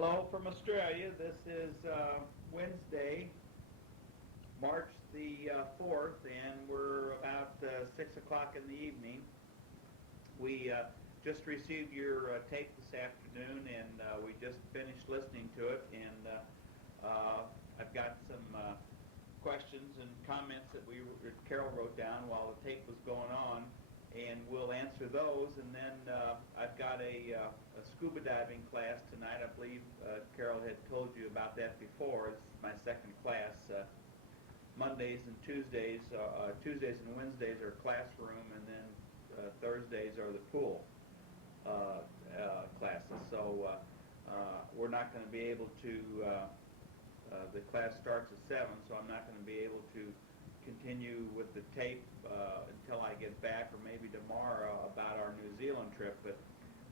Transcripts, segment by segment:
Hello from Australia. This is Wednesday, March the 4th, and we're about 6 o'clock in the evening. We just received your tape this afternoon, and we just finished listening to it, and I've got some questions and comments that Carol wrote down while the tape was going on, and we'll answer those. And then I've got a scuba diving class tonight. I believe Carol had told you about that before. This is my second class. Mondays and Tuesdays and Wednesdays are classroom, and then Thursdays are the pool classes. So we're not going to be able to, the class starts at 7, so I'm not going to be able to continue with the tape until I get back, or maybe tomorrow, about our New Zealand trip. But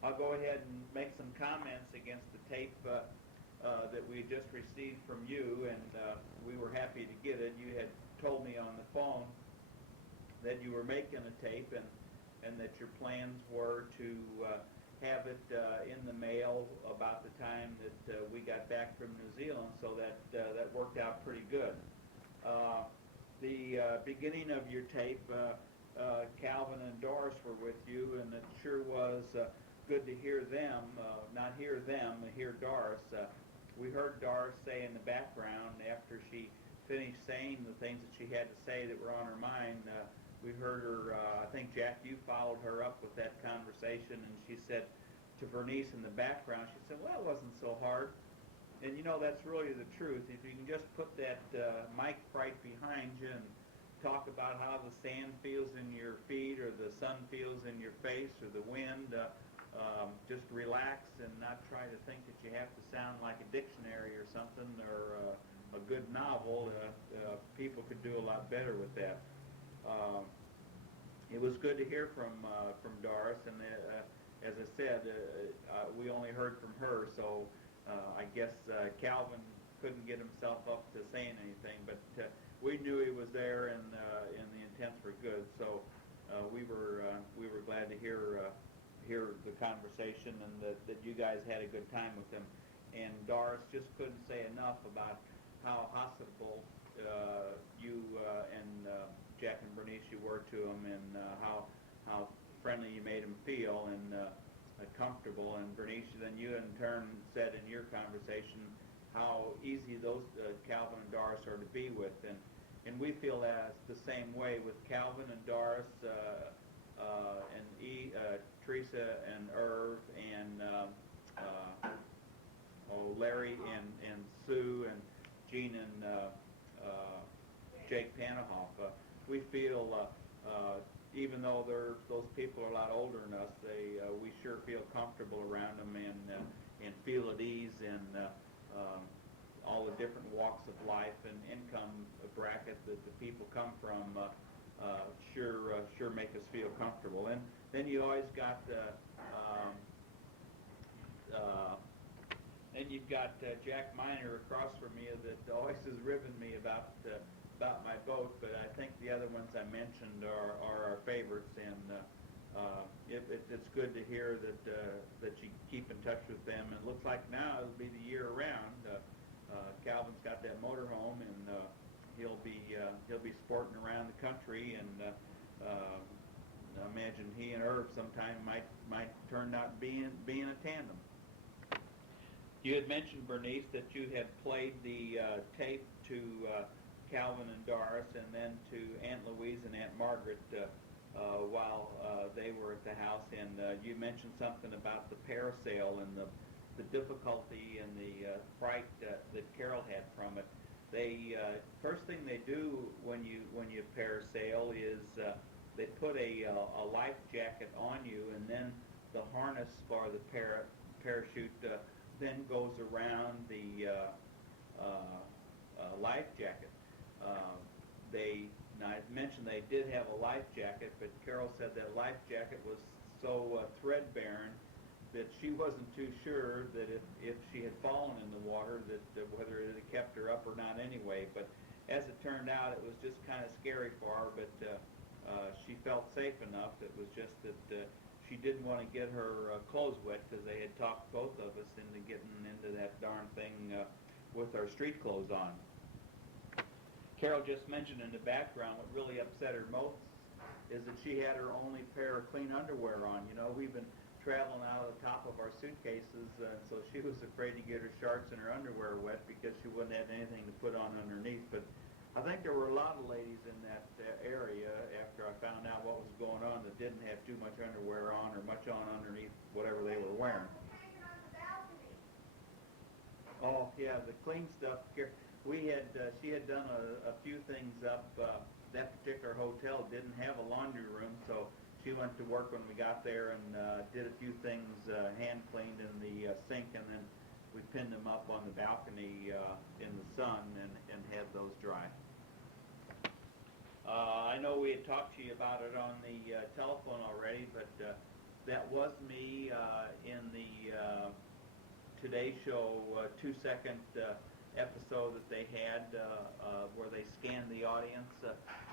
I'll go ahead and make some comments against the tape that we just received from you, and we were happy to get it. You had told me on the phone that you were making a tape, and that your plans were to have it in the mail about the time that we got back from New Zealand, so that worked out pretty good. The beginning of your tape, Calvin and Doris were with you, and it sure was good to hear them, not hear them, hear Doris. We heard Doris say in the background, after she finished saying the things that she had to say that were on her mind, we heard her, I think, Jack, you followed her up with that conversation, and she said to Bernice in the background, she said, well, it wasn't so hard. And you know, that's really the truth. If you can just put that mic right behind you and talk about how the sand feels in your feet, or the sun feels in your face, or the wind, just relax and not try to think that you have to sound like a dictionary or something, or a good novel. People could do a lot better with that. It was good to hear from Doris, and as I said, we only heard from her, so I guess Calvin couldn't get himself up to saying anything, but we knew he was there, and the intents were good. So we were glad to hear the conversation, and that you guys had a good time with him. And Doris just couldn't say enough about how hospitable you and Jack and Bernice, you were to him, and how friendly you made him feel, and comfortable. And Bernice, then you in turn said in your conversation how easy those Calvin and Doris are to be with, and we feel that's the same way with Calvin and Doris, and Teresa and Irv, and Larry and Sue and Gene and Jake Panahoff. We feel, even though those people are a lot older than us, we sure feel comfortable around them, and feel at ease in all the different walks of life and income bracket that the people come from. Sure make us feel comfortable. And then you always got then you've got Jack Miner across from me that always is ribbing me about my boat, but I think the other ones I mentioned are our favorites, and it's good to hear that you keep in touch with them. And it looks like now it'll be the year round. Calvin's got that motorhome, and he'll be sporting around the country, and I imagine he and Irv sometime might turn out being a tandem. You had mentioned, Bernice, that you had played the tape to Calvin and Doris, and then to Aunt Louise and Aunt Margaret while they were at the house, and you mentioned something about the parasail and the difficulty and the fright that Carol had from it. They first thing they do when you parasail is they put a life jacket on you, and then the harness for the parachute then goes around the life jacket. Now I mentioned they did have a life jacket, but Carol said that life jacket was so threadbare that she wasn't too sure that if she had fallen in the water, that whether it had kept her up or not anyway. But as it turned out, it was just kind of scary for her, but she felt safe enough. It was just that she didn't want to get her clothes wet because they had talked both of us into getting into that darn thing with our street clothes on. Carol just mentioned in the background what really upset her most is that she had her only pair of clean underwear on. You know, we've been traveling out of the top of our suitcases, so she was afraid to get her shorts and her underwear wet because she wouldn't have anything to put on underneath. But I think there were a lot of ladies in that area after I found out what was going on that didn't have too much underwear on or much on underneath whatever they were wearing. Oh yeah, the clean stuff. She had done a few things up. That particular hotel didn't have a laundry room, so she went to work when we got there and did a few things, hand cleaned in the sink, and then we pinned them up on the balcony in the sun and had those dry. I know we had talked to you about it on the telephone already, but that was me in the Today Show 2-second episode that they had where they scanned the audience.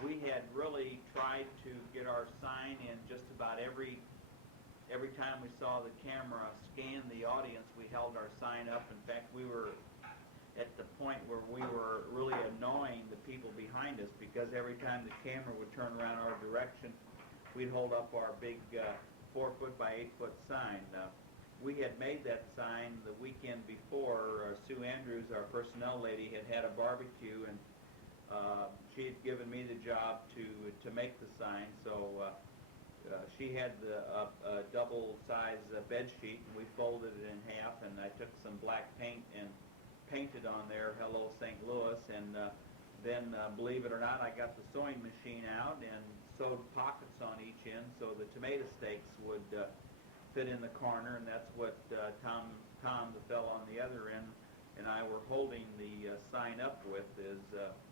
We had really tried to get our sign in just about every time we saw the camera scan the audience, we held our sign up. In fact, we were at the point where we were really annoying the people behind us because every time the camera would turn around our direction, we'd hold up our big 4-foot by 8-foot sign. We had made that sign the weekend before. Sue Andrews, our personnel lady, had a barbecue, and she had given me the job to make the sign. So she had a double-size bed sheet, and we folded it in half, and I took some black paint and painted on there, "Hello St. Louis," and then, believe it or not, I got the sewing machine out and sewed pockets on each end so the tomato steaks would fit in the corner, and that's what Tom, the fellow on the other end, and I were holding the sign up with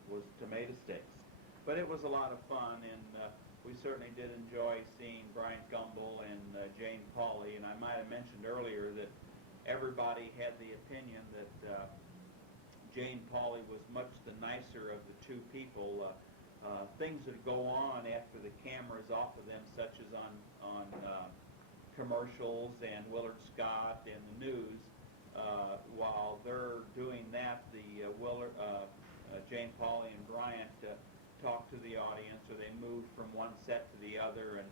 was tomato sticks. But it was a lot of fun, and we certainly did enjoy seeing Bryant Gumbel and Jane Pauley, and I might have mentioned earlier that everybody had the opinion that Jane Pauley was much the nicer of the two people. Things that go on after the camera's off of them, such as on commercials and Willard Scott and the news, while they're doing that, the Jane Pauley and Bryant talk to the audience, or they move from one set to the other, and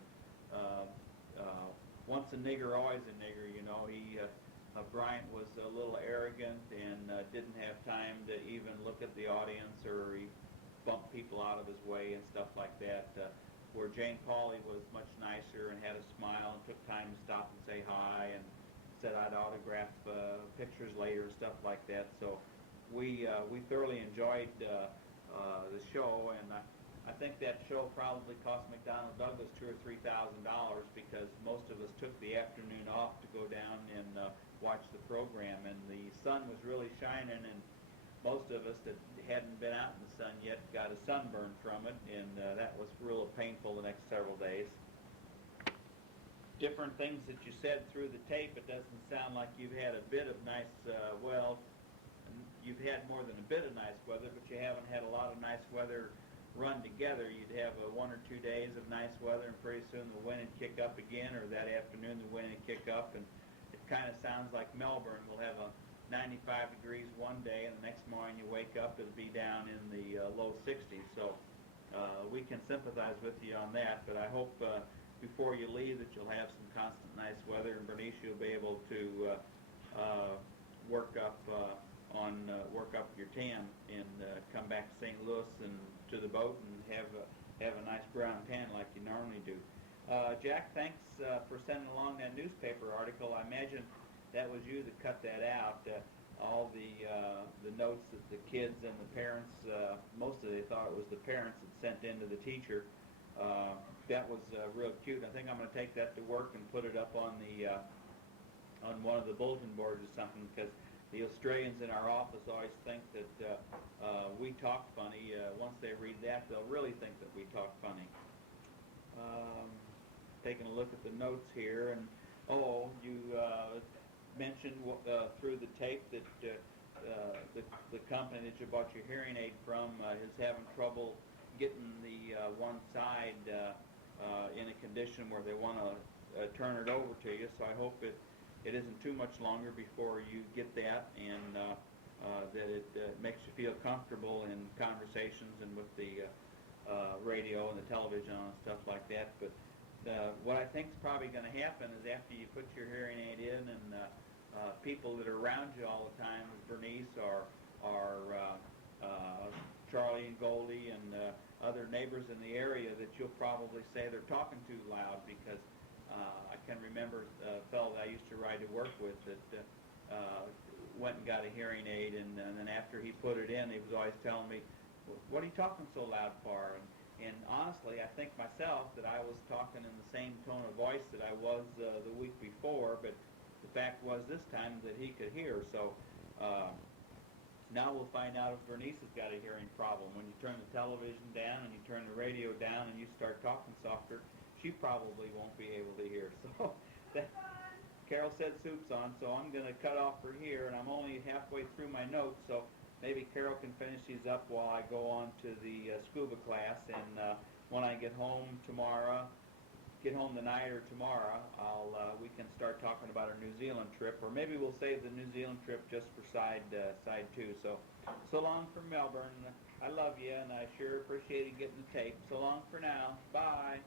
once a nigger, always a nigger. You know, Bryant was a little arrogant and didn't have time to even look at the audience, or he bumped people out of his way and stuff like that. Where Jane Pauley was much nicer and had a smile and took time to stop and say hi and said I'd autograph pictures later and stuff like that. So we thoroughly enjoyed the show, and I think that show probably cost McDonnell Douglas $2,000 or $3,000 because most of us took the afternoon off to go down and watch the program, and the sun was really shining, and most of us that hadn't been out in the sun yet got a sunburn from it, and that was real painful the next several days. Different things that you said through the tape, it doesn't sound like you've had a bit of nice, you've had more than a bit of nice weather, but you haven't had a lot of nice weather run together. You'd have 1 or 2 days of nice weather, and pretty soon the wind would kick up again, or that afternoon the wind would kick up, and it kind of sounds like Melbourne. We'll have a 95 degrees one day, and the next morning you wake up, it'll be down in the low 60s. So we can sympathize with you on that, but I hope before you leave that you'll have some constant nice weather, and Bernice, you'll be able to work up your tan and come back to St. Louis and to the boat and have a nice brown tan like you normally do. Jack, thanks for sending along that newspaper article. I imagine that was you that cut that out. All the notes that the kids and the parents, mostly they thought it was the parents that sent in to the teacher. That was real cute. I think I'm going to take that to work and put it up on one of the bulletin boards or something, because the Australians in our office always think that we talk funny. Once they read that, they'll really think that we talk funny. Taking a look at the notes here, and you mentioned through the tape that the company that you bought your hearing aid from is having trouble getting the one side in a condition where they want to turn it over to you. So I hope it isn't too much longer before you get that, and that it makes you feel comfortable in conversations and with the radio and the television and stuff like that. But what I think is probably going to happen is after you put your hearing aid in, and people that are around you all the time, Bernice or Charlie and Goldie and other neighbors in the area, that you'll probably say they're talking too loud, because I can remember a fellow that I used to ride to work with that went and got a hearing aid, and then after he put it in, he was always telling me, "What are you talking so loud for?" And honestly, I think myself that I was talking in the same tone of voice that I was the week before, but the fact was this time that he could hear. So now we'll find out if Bernice has got a hearing problem. When you turn the television down and you turn the radio down and you start talking softer, she probably won't be able to hear. So Carol said soup's on, so I'm going to cut off for here, and I'm only halfway through my notes, so maybe Carol can finish these up while I go on to the scuba class, and when I get home tonight or tomorrow, we can start talking about our New Zealand trip, or maybe we'll save the New Zealand trip just for side two. So long from Melbourne. I love you, and I sure appreciated getting the tape. So long for now. Bye.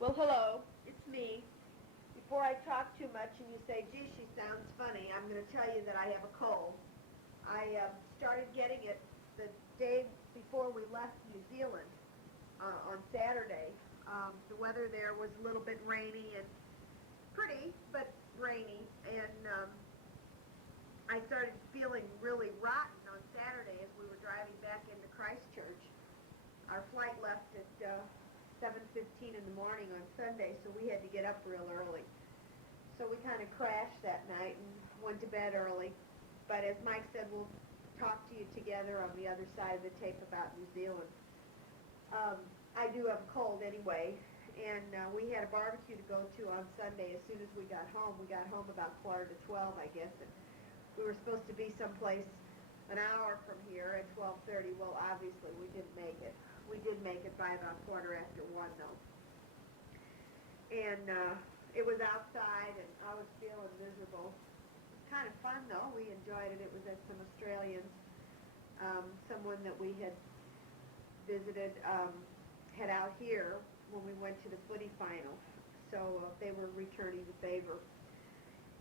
Well, hello, it's me. Before I talk too much and you say, gee, she sounds funny, I'm going to tell you that I have a cold. I started getting it the day before we left New Zealand on Saturday. The weather there was a little bit rainy and pretty, but rainy, and I started feeling really rotten on Saturday as we were driving back into Christchurch. Our flight left at 7:15 in the morning on Sunday, so we had to get up real early. So we kind of crashed that night and went to bed early. But as Mike said, we'll talk to you together on the other side of the tape about New Zealand. I do have a cold anyway, and we had a barbecue to go to on Sunday as soon as we got home. We got home about 11:45, I guess, and we were supposed to be someplace an hour from here at 12:30. Well, obviously we didn't make it. We did make it by about 1:15, though. And it was outside, and I was feeling miserable. It was kind of fun, though. We enjoyed it. It was at some Australians. Someone that we had visited had out here when we went to the footy final. So they were returning the favor.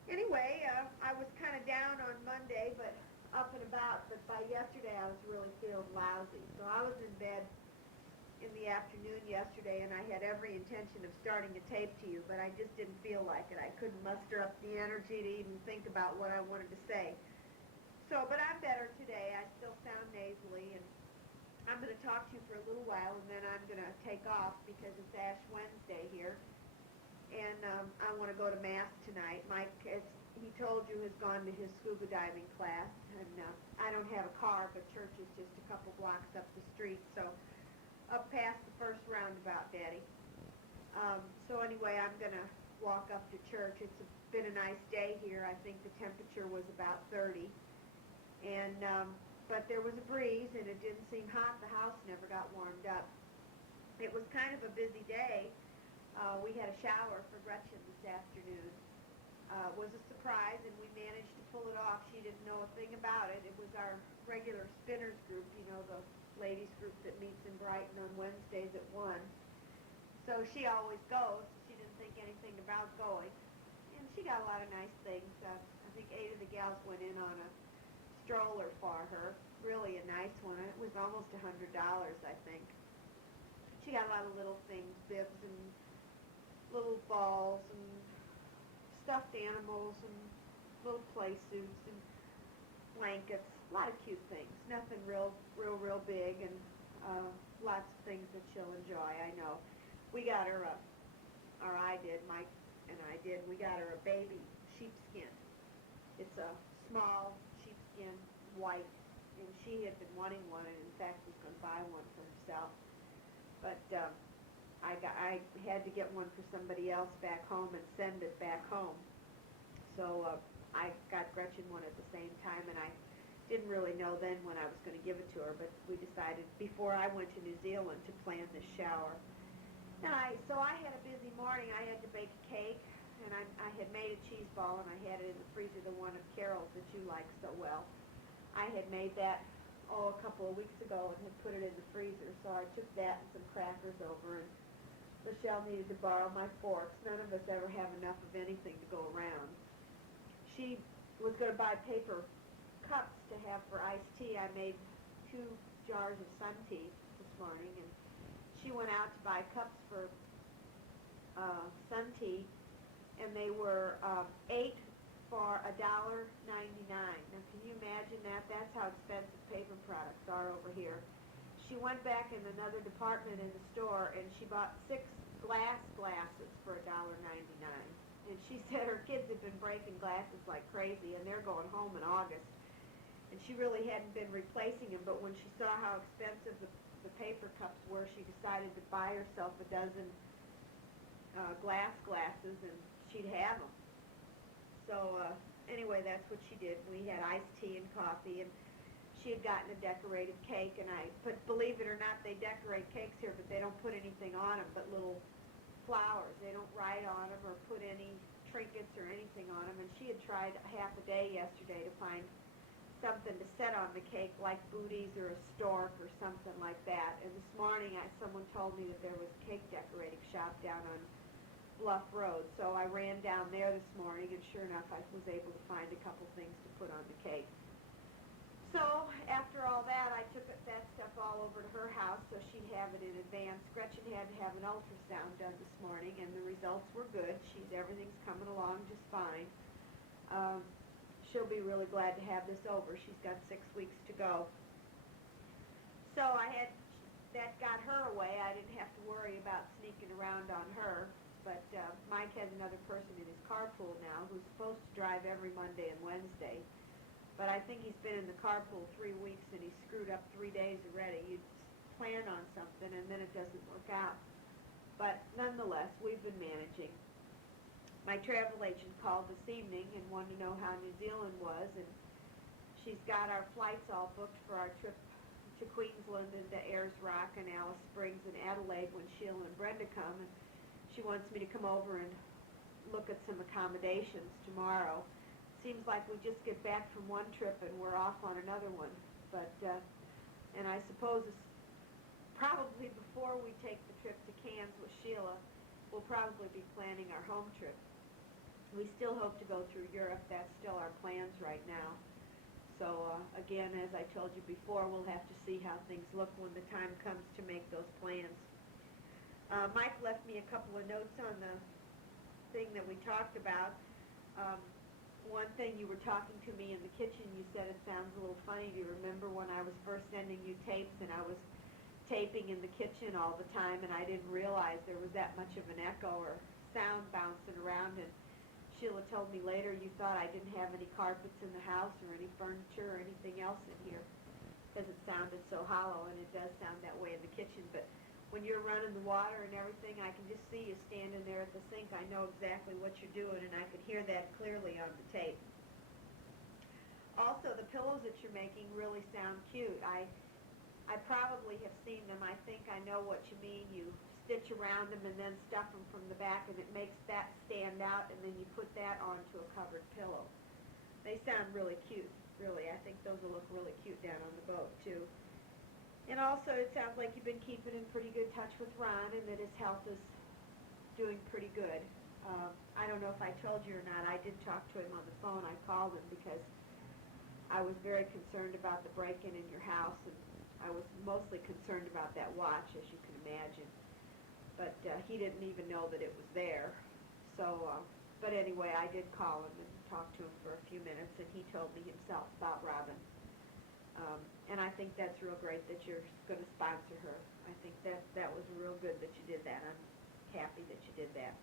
Anyway, I was kind of down on Monday, but up and about. But by yesterday, I was really feeling lousy. So I was in bed in the afternoon yesterday, and I had every intention of starting a tape to you, but I just didn't feel like it. I couldn't muster up the energy to even think about what I wanted to say. So, but I'm better today. I still sound nasally, and I'm going to talk to you for a little while, and then I'm going to take off because it's Ash Wednesday here, and I want to go to Mass tonight. Mike, as he told you, has gone to his scuba diving class, and I don't have a car, but church is just a couple blocks up the street, so up past the first roundabout, Daddy. So anyway, I'm going to walk up to church. It's been a nice day here. I think the temperature was about 30. And but there was a breeze, and it didn't seem hot. The house never got warmed up. It was kind of a busy day. We had a shower for Gretchen this afternoon. It was a surprise, and we managed to pull it off. She didn't know a thing about it. It was our regular spinners group, you know, the ladies group that meets in Brighton on Wednesdays at 1. So she always goes. She didn't think anything about going. And she got a lot of nice things. I think 8 of the gals went in on a stroller for her. Really a nice one. It was almost $100, I think. She got a lot of little things, bibs and little balls and stuffed animals and little play suits and blankets. A lot of cute things. Nothing real big, and lots of things that she'll enjoy, I know. We got her Mike and I did, we got her a baby sheepskin. It's a small sheepskin, white, and she had been wanting one, and in fact was going to buy one for herself. But I had to get one for somebody else back home and send it back home. So I got Gretchen one at the same time, and I didn't really know then when I was going to give it to her, but we decided before I went to New Zealand to plan this shower. So I had a busy morning. I had to bake a cake, and I had made a cheese ball, and I had it in the freezer, the one of Carol's that you like so well. I had made that, a couple of weeks ago and had put it in the freezer, so I took that and some crackers over, and Michelle needed to borrow my forks. None of us ever have enough of anything to go around. She was going to buy paper cups to have for iced tea. I made 2 jars of sun tea this morning, and she went out to buy cups for sun tea, and they were 8 for $1.99. Now, can you imagine that? That's how expensive paper products are over here. She went back in another department in the store, and she bought 6 glasses for $1.99. And she said her kids had been breaking glasses like crazy, and they're going home in August. And she really hadn't been replacing them, but when she saw how expensive the paper cups were, she decided to buy herself a dozen glasses, and she'd have them. So anyway, that's what she did. We had iced tea and coffee, and she had gotten a decorated cake, and but believe it or not, they decorate cakes here, but they don't put anything on them but little flowers. They don't write on them or put any trinkets or anything on them, and she had tried half a day yesterday to find something to set on the cake, like booties or a stork or something like that. And this morning, someone told me that there was a cake decorating shop down on Bluff Road, so I ran down there this morning, and sure enough, I was able to find a couple things to put on the cake. So after all that, I took that stuff all over to her house so she'd have it in advance. Gretchen had to have an ultrasound done this morning, and the results were good. Everything's coming along just fine. She'll be really glad to have this over. She's got 6 weeks to go. So that got her away. I didn't have to worry about sneaking around on her. But Mike has another person in his carpool now who's supposed to drive every Monday and Wednesday. But I think he's been in the carpool 3 weeks, and he's screwed up 3 days already. You plan on something, and then it doesn't work out. But nonetheless, we've been managing. My travel agent called this evening and wanted to know how New Zealand was, and she's got our flights all booked for our trip to Queensland and to Ayers Rock and Alice Springs and Adelaide when Sheila and Brenda come. And she wants me to come over and look at some accommodations tomorrow. Seems like we just get back from one trip and we're off on another one. But and I suppose it's probably before we take the trip to Cairns with Sheila, we'll probably be planning our home trip. We still hope to go through Europe. That's still our plans right now. So again, as I told you before, we'll have to see how things look when the time comes to make those plans. Mike left me a couple of notes on the thing that we talked about. One thing, you were talking to me in the kitchen, you said it sounds a little funny. Do you remember when I was first sending you tapes and I was taping in the kitchen all the time, and I didn't realize there was that much of an echo or sound bouncing around? And Sheila told me later you thought I didn't have any carpets in the house or any furniture or anything else in here because it sounded so hollow, and it does sound that way in the kitchen. But when you're running the water and everything, I can just see you standing there at the sink. I know exactly what you're doing, and I could hear that clearly on the tape. Also, the pillows that you're making really sound cute. I probably have seen them. I think I know what you mean. You stitch around them and then stuff them from the back, and it makes that stand out, and then you put that onto a covered pillow. They sound really cute, really. I think those will look really cute down on the boat, too. And also, it sounds like you've been keeping in pretty good touch with Ron, and that his health is doing pretty good. I don't know if I told you or not, I did talk to him on the phone. I called him because I was very concerned about the break-in in your house, and I was mostly concerned about that watch, as you can imagine. But he didn't even know that it was there. So, but anyway, I did call him and talk to him for a few minutes, and he told me himself about Robin. And I think that's real great that you're going to sponsor her. I think that was real good that you did that. I'm happy that you did that.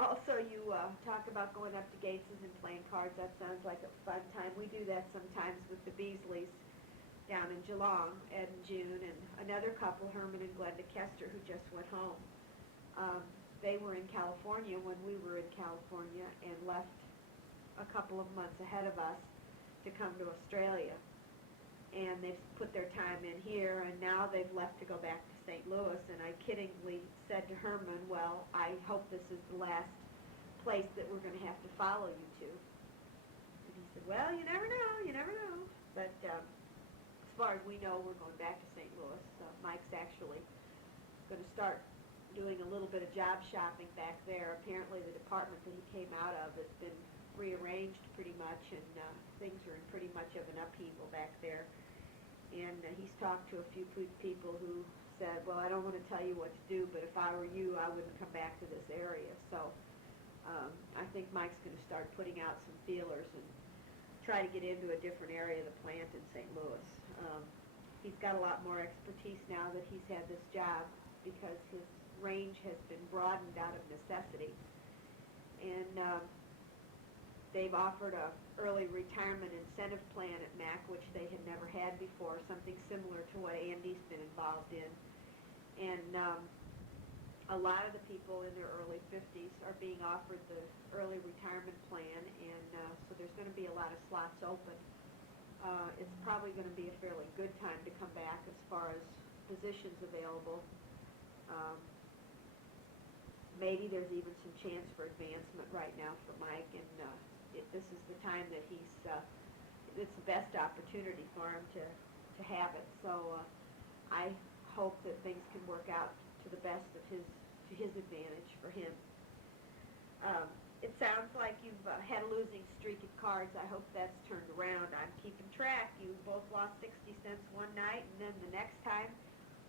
Also, you talk about going up to Gates's and playing cards. That sounds like a fun time. We do that sometimes with the Beasleys down in Geelong, Ed and June, and another couple, Herman and Glenda Kester, who just went home. They were in California when we were in California and left a couple of months ahead of us to come to Australia. and they've put their time in here, and now they've left to go back to St. Louis. And I kiddingly said to Herman, well, I hope this is the last place that we're going to have to follow you to. And he said, well, you never know, you never know. But as far as we know, we're going back to St. Louis. Mike's actually going to start doing a little bit of job shopping back there. Apparently the department that he came out of has been rearranged pretty much, and things are in pretty much of an upheaval back there. And he's talked to a few people who said, well, I don't want to tell you what to do, but if I were you, I wouldn't come back to this area. So I think Mike's going to start putting out some feelers and try to get into a different area of the plant in St. Louis. He's got a lot more expertise now that he's had this job, because his range has been broadened out of necessity. And they've offered a early retirement incentive plan at MAC, which they had never had before, something similar to what Andy's been involved in. And a lot of the people in their early 50s are being offered the early retirement plan, and so there's going to be a lot of slots open. It's probably going to be a fairly good time to come back as far as positions available. Maybe there's even some chance for advancement right now for Mike, and this is the time that it's the best opportunity for him to have it. So I hope that things can work out to the best of his advantage for him. It sounds like you've had a losing streak at cards. I hope that's turned around. I'm keeping track. You both lost 60 cents one night, and then the next time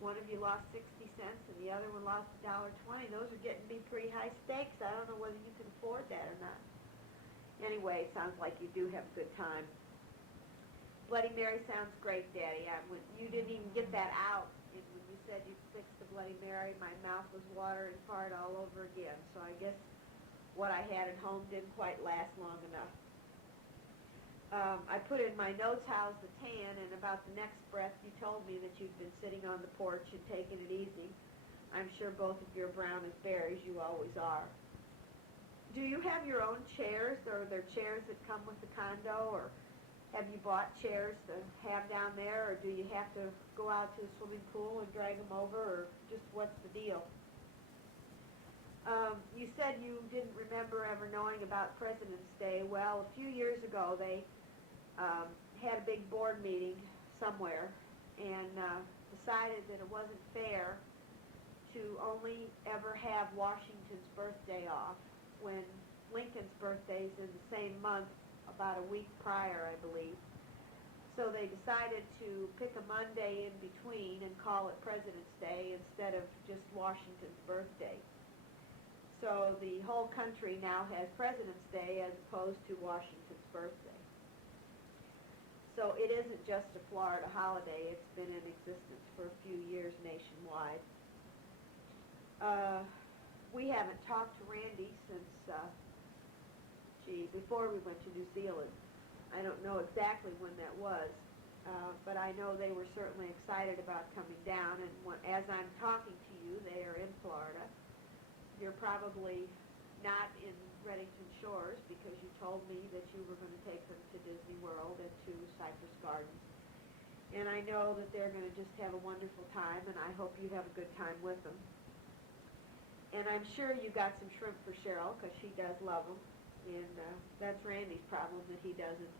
one of you lost 60 cents and the other one lost $1.20. Those are getting to be pretty high stakes. I don't know whether you can afford that or not. Anyway, it sounds like you do have a good time. Bloody Mary sounds great, Daddy. You didn't even get that out. And when you said you'd fix the Bloody Mary, my mouth was watering hard all over again. So I guess what I had at home didn't quite last long enough. I put in my notes, how's the tan, and about the next breath you told me that you'd been sitting on the porch and taking it easy. I'm sure both of you are brown as berries, you always are. Do you have your own chairs, or are there chairs that come with the condo, or have you bought chairs to have down there, or do you have to go out to the swimming pool and drag them over, or just what's the deal? You said you didn't remember ever knowing about President's Day. Well, a few years ago they had a big board meeting somewhere and decided that it wasn't fair to only ever have Washington's birthday off when Lincoln's birthday is in the same month, about a week prior, I believe. So they decided to pick a Monday in between and call it President's Day instead of just Washington's birthday. So the whole country now has President's Day as opposed to Washington's birthday. So it isn't just a Florida holiday. It's been in existence for a few years nationwide. We haven't talked to Randy since, before we went to New Zealand. I don't know exactly when that was, but I know they were certainly excited about coming down. And as I'm talking to you, they are in Florida. You're probably not in Reddington Shores because you told me that you were going to take them to Disney World and to Cypress Gardens. And I know that they're going to just have a wonderful time, and I hope you have a good time with them. And I'm sure you got some shrimp for Cheryl because she does love them. And that's Randy's problem, that he doesn't.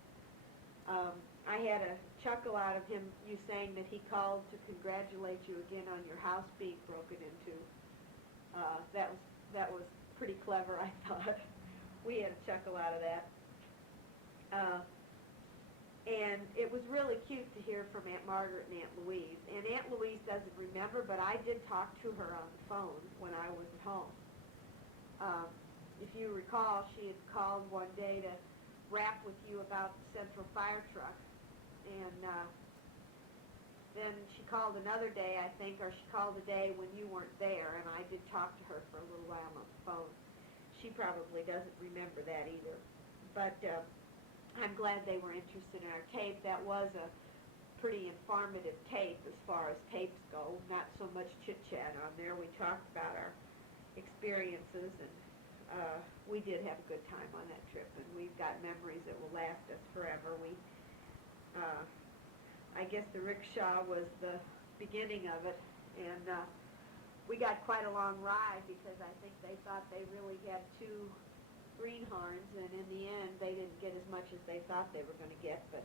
I had a chuckle out of him, you saying that he called to congratulate you again on your house being broken into. That was pretty clever, I thought. We had a chuckle out of that. And it was really cute to hear from Aunt Margaret and Aunt Louise. And Aunt Louise doesn't remember, but I did talk to her on the phone when I was at home. If you recall, she had called one day to rap with you about the Central Fire Truck. And then she called another day, I think, or she called a day when you weren't there, and I did talk to her for a little while on the phone. She probably doesn't remember that either. But I'm glad they were interested in our tape. That was a pretty informative tape as far as tapes go. Not so much chit-chat on there. We talked about our experiences, and we did have a good time on that trip, and we've got memories that will last us forever. I guess the rickshaw was the beginning of it, and we got quite a long ride because I think they thought they really had two greenhorns, and in the end they didn't get as much as they thought they were going to get, but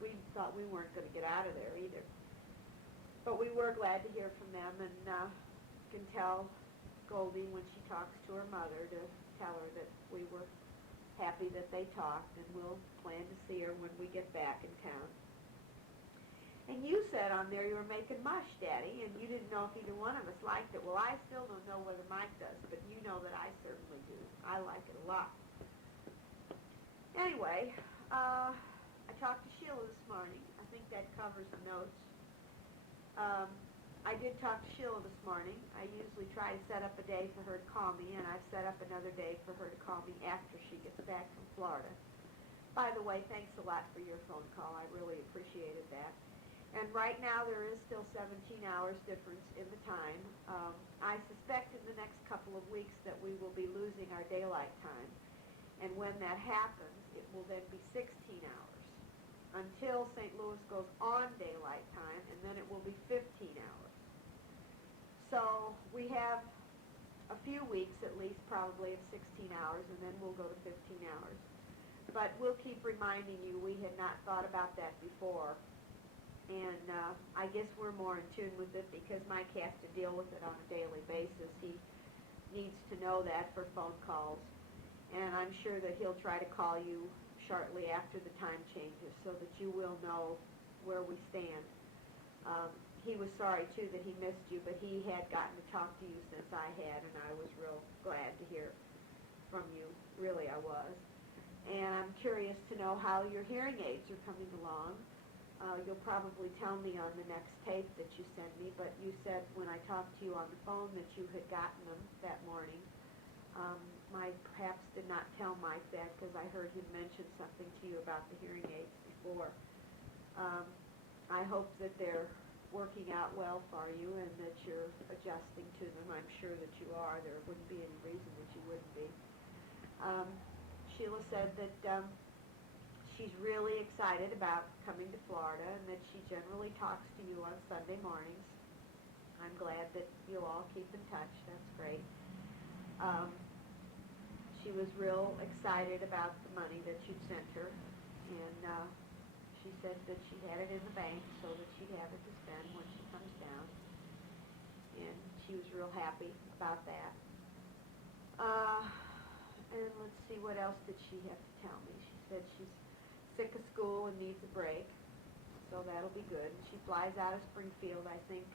we thought we weren't going to get out of there either. But we were glad to hear from them, and can tell Goldie when she talks to her mother to tell her that we were happy that they talked, and we'll plan to see her when we get back in town. And you said on there you were making mush, Daddy, and you didn't know if either one of us liked it. Well, I still don't know whether Mike does, but you know that I certainly do. I like it a lot. Anyway, I talked to Sheila this morning. I think that covers the notes. I did talk to Sheila this morning. I usually try to set up a day for her to call me, and I've set up another day for her to call me after she gets back from Florida. By the way, thanks a lot for your phone call. I really appreciated that. And right now there is still 17 hours difference in the time. I suspect in the next couple of weeks that we will be losing our daylight time. And when that happens, it will then be 16 hours until St. Louis goes on daylight time, and then it will be 15 hours. So we have a few weeks at least probably of 16 hours, and then we'll go to 15 hours. But we'll keep reminding you we had not thought about that before. And I guess we're more in tune with it because Mike has to deal with it on a daily basis. He needs to know that for phone calls. And I'm sure that he'll try to call you shortly after the time changes so that you will know where we stand. He was sorry, too, that he missed you, but he had gotten to talk to you since I had, and I was real glad to hear from you. Really, I was. And I'm curious to know how your hearing aids are coming along. You'll probably tell me on the next tape that you send me, but you said when I talked to you on the phone that you had gotten them that morning. I perhaps did not tell Mike that because I heard him mention something to you about the hearing aids before. I hope that they're working out well for you and that you're adjusting to them. I'm sure that you are. There wouldn't be any reason that you wouldn't be. Sheila said that she's really excited about coming to Florida and that she generally talks to you on Sunday mornings. I'm glad that you'll all keep in touch. That's great. She was real excited about the money that you'd sent her, and she said that she had it in the bank so that she'd have it to spend when she comes down, and she was real happy about that. And let's see, what else did she have to tell me? She said she's sick of school and needs a break, so that'll be good. She flies out of Springfield, I think.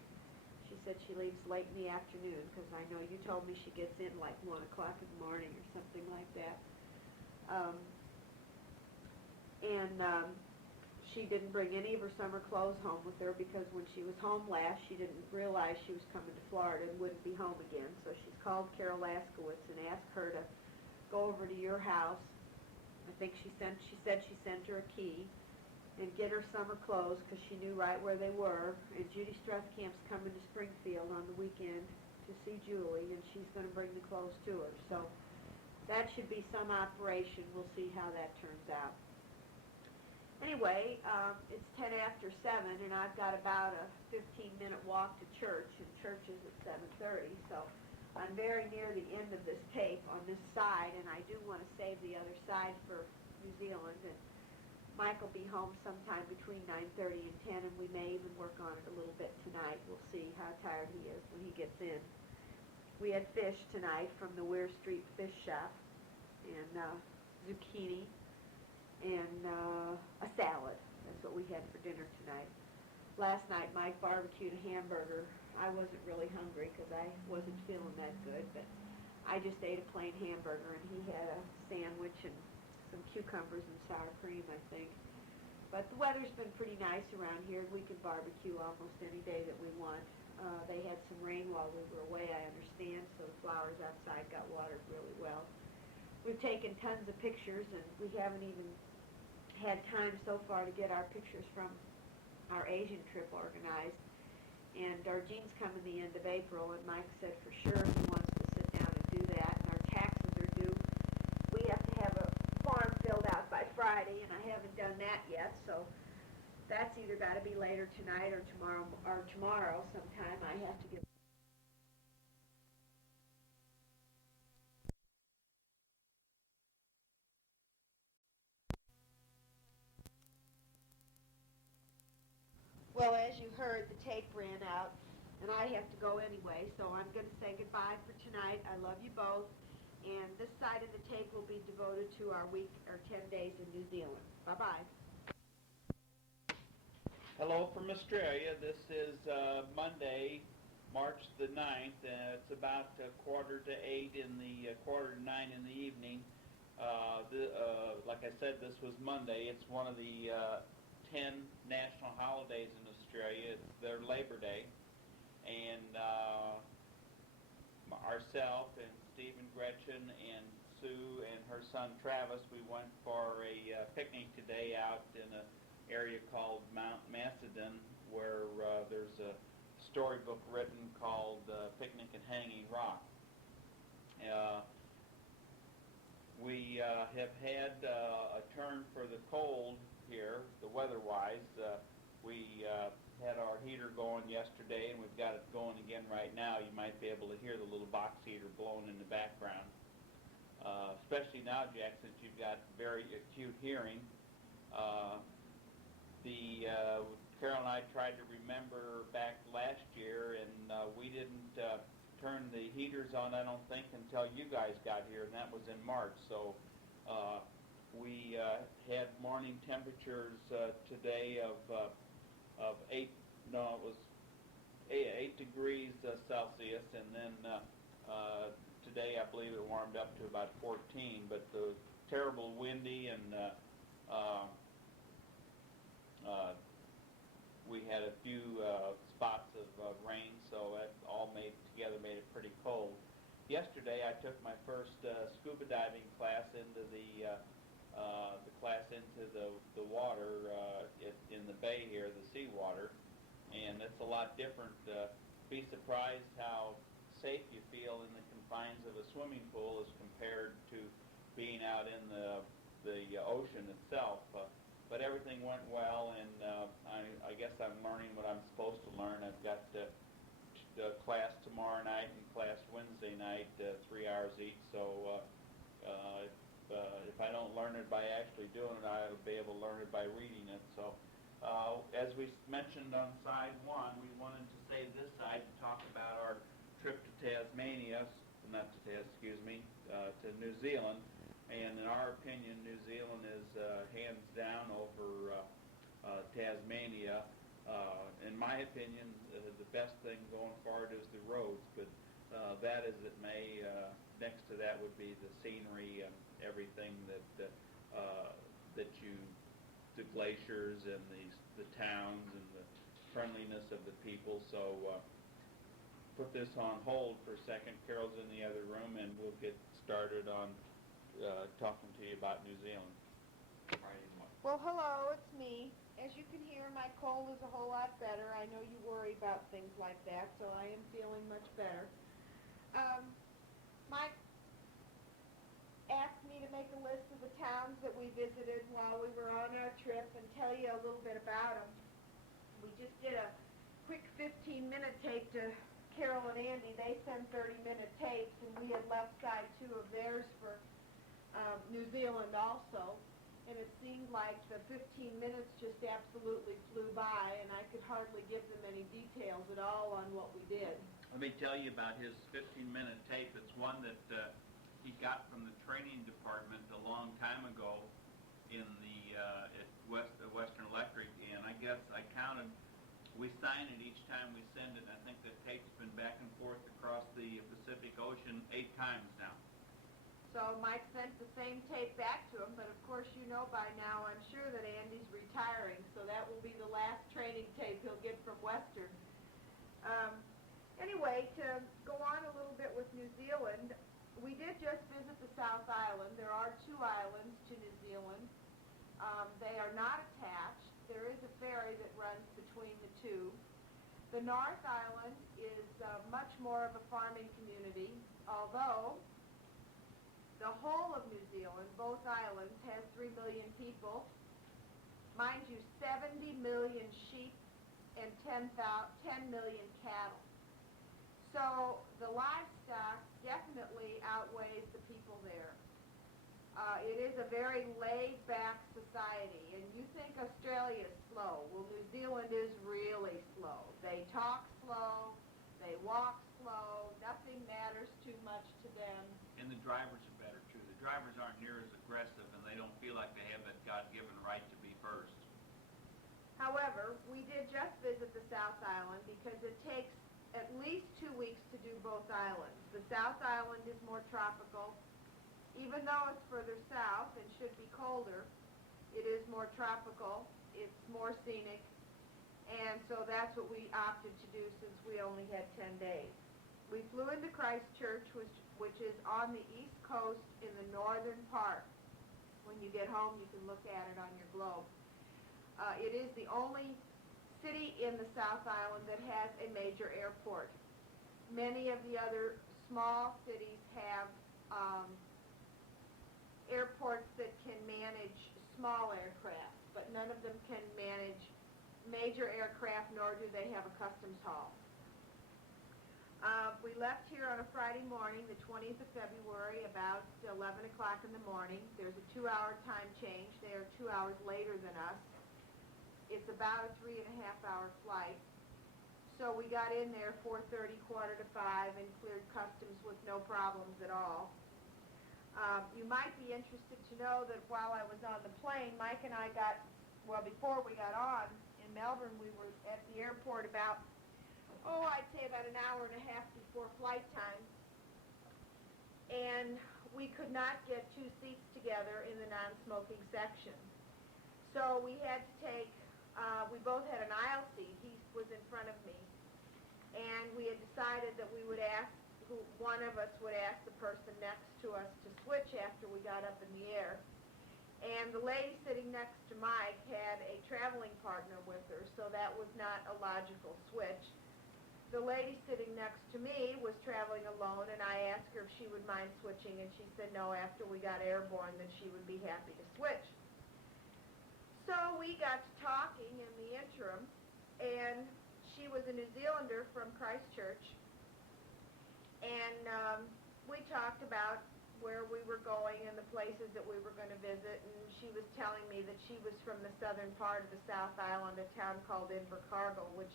She said she leaves late in the afternoon, because I know you told me she gets in like 1 o'clock in the morning or something like that. She didn't bring any of her summer clothes home with her because when she was home last, she didn't realize she was coming to Florida and wouldn't be home again. So she's called Carol Laskowitz and asked her to go over to your house. I think she said she sent her a key and get her summer clothes because she knew right where they were. And Judy Strathcamp's coming to Springfield on the weekend to see Julie, and she's going to bring the clothes to her. So that should be some operation. We'll see how that turns out. Anyway, it's 10 after 7, and I've got about a 15-minute walk to church, and church is at 7:30, so I'm very near the end of this tape on this side, and I do want to save the other side for New Zealand. And Mike will be home sometime between 9:30 and 10, and we may even work on it a little bit tonight. We'll see how tired he is when he gets in. We had fish tonight from the Weir Street Fish Shop, and zucchini, and a salad. That's what we had for dinner tonight. Last night Mike barbecued a hamburger. I wasn't really hungry because I wasn't feeling that good, but I just ate a plain hamburger, and he had a sandwich and some cucumbers and sour cream, I think. But the weather's been pretty nice around here. We can barbecue almost any day that we want. They had some rain while we were away, I understand, so the flowers outside got watered really well. We've taken tons of pictures, and we haven't even had time so far to get our pictures from our Asian trip organized. And our Jean's coming the end of April, and Mike said for sure he wants to sit down and do that. And our taxes are due. We have to have a form filled out by Friday, and I haven't done that yet, so that's either got to be later tonight or tomorrow sometime. I have to get. Well, as you heard, the tape ran out, and I have to go anyway, so I'm going to say goodbye for tonight. I love you both, and this side of the tape will be devoted to our week or 10 days in New Zealand. Bye-bye. Hello from Australia. This is Monday, March the 9th. It's about quarter to 9 in the evening. Like I said, this was Monday. It's one of the 10 national holidays in Australia. It's their Labor Day. And ourselves and Steve and Gretchen and Sue and her son Travis, we went for a picnic today out in an area called Mount Macedon, where there's a storybook written called Picnic at Hanging Rock. We have had a turn for the cold here, the weather-wise. We had our heater going yesterday, and we've got it going again right now. You might be able to hear the little box heater blowing in the background. Especially now, Jack, since you've got very acute hearing. Carol and I tried to remember back last year, and we didn't turn the heaters on, I don't think, until you guys got here, and that was in March. So we had morning temperatures today of 8 degrees Celsius, and then today I believe it warmed up to about 14, but the terrible windy, and we had a few spots of rain, so that all made it pretty cold. Yesterday I took my first scuba diving class into the water in the bay here, the seawater, and it's a lot different. Be surprised how safe you feel in the confines of a swimming pool as compared to being out in the ocean itself. But everything went well, and I guess I'm learning what I'm supposed to learn. I've got the class tomorrow night and class Wednesday night, 3 hours each. So if I don't learn it by actually doing it, I'll be able to learn it by reading it. So as we mentioned on side one, we wanted to save this side to talk about our trip to Tasmania, to New Zealand. And in our opinion, New Zealand is hands down over Tasmania. In my opinion, the best thing going forward is the roads, but that as it may, next to that would be the scenery and everything the glaciers and the towns and the friendliness of the people. So put this on hold for a second. Carol's in the other room, and we'll get started on talking to you about New Zealand. Well, hello, it's me. As you can hear, my cold is a whole lot better. I know you worry about things like that, so I am feeling much better. Mike asked me to make a list of the towns that we visited while we were on our trip and tell you a little bit about them. We just did a quick 15-minute tape to Carol and Andy. They send 30-minute tapes, and we had left side 2 of theirs for New Zealand also, and it seemed like the 15 minutes just absolutely flew by, and I could hardly give them any details at all on what we did. Let me tell you about his 15-minute tape. It's one that he got from the training department a long time ago in at Western Electric, and I guess I counted. We sign it each time we send it. I think the tape's been back and forth across the Pacific Ocean 8 times now. So Mike sent the same tape back to him, but of course you know by now, I'm sure that Andy's retiring, so that will be the last training tape he'll get from Western. Anyway, to go on a little bit with New Zealand, we did just visit the South Island. There are 2 islands to New Zealand. They are not attached. There is a ferry that runs between the 2. The North Island is much more of a farming community, although the whole of New Zealand, both islands, has 3 million people. mind you, 70 million sheep and 10 million cattle. So the livestock definitely outweighs the people there. It is a very laid-back society, and you think Australia is slow. Well, New Zealand is really slow. They talk slow, they walk slow, nothing matters too much to them. And the drivers are better too. The drivers aren't near as aggressive, and they don't feel like they have that God-given right to be first. However, we did just visit the South Island because it takes at least 2 weeks to do both islands. The South Island is more tropical. Even though it's further south and should be colder, it is more tropical, it's more scenic, and so that's what we opted to do since we only had 10 days. We flew into Christchurch, which is on the east coast in the northern part. When you get home, you can look at it on your globe. It is the only city in the South Island that has a major airport. Many of the other small cities have airports that can manage small aircraft, but none of them can manage major aircraft, nor do they have a customs hall. We left here on a Friday morning, the 20th of February, about 11 o'clock in the morning. There's a 2-hour time change. They are 2 hours later than us. It's about a 3.5-hour flight. So we got in there 4:30, 4:45, and cleared customs with no problems at all. You might be interested to know that while I was on the plane, Mike and I before we got on in Melbourne, we were at the airport about, I'd say about an hour and a half before flight time. And we could not get 2 seats together in the non-smoking section. So we had to take, we both had an aisle seat. He was in front of me. And we had decided that we would one of us would ask the person next to us to switch after we got up in the air. And the lady sitting next to Mike had a traveling partner with her, so that was not a logical switch. The lady sitting next to me was traveling alone, and I asked her if she would mind switching, and she said no, after we got airborne, that she would be happy to switch. So we got to talking in the interim, and she was a New Zealander from Christchurch, and we talked about where we were going and the places that we were going to visit, and she was telling me that she was from the southern part of the South Island, a town called Invercargill, which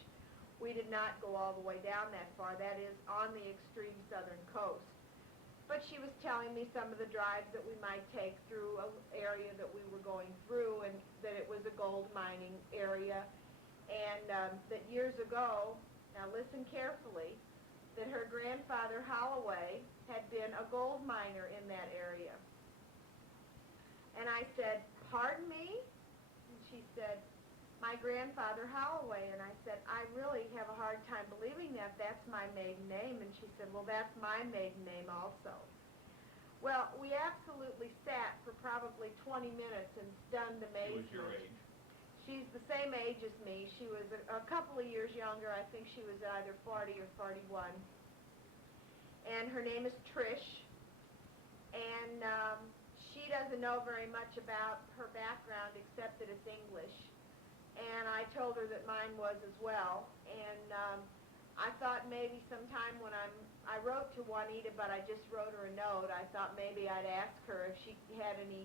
we did not go all the way down that far. That is on the extreme southern coast. But she was telling me some of the drives that we might take through an area that we were going through, and that it was a gold mining area, and that years ago, now listen carefully, that her grandfather Holloway had been a gold miner in that area. And I said, "Pardon me?" And she said, "My grandfather Holloway." And I said, "I really have a hard time believing that. That's my maiden name." And she said, "Well, that's my maiden name also." Well, we absolutely sat for probably 20 minutes in stunned amazement. She was your age. She's the same age as me. She was a couple of years younger. I think she was either 40 or 41. And her name is Trish. And she doesn't know very much about her background except that it's English. And I told her that mine was as well. And I thought maybe sometime when I wrote to Juanita, but I just wrote her a note. I thought maybe I'd ask her if she had any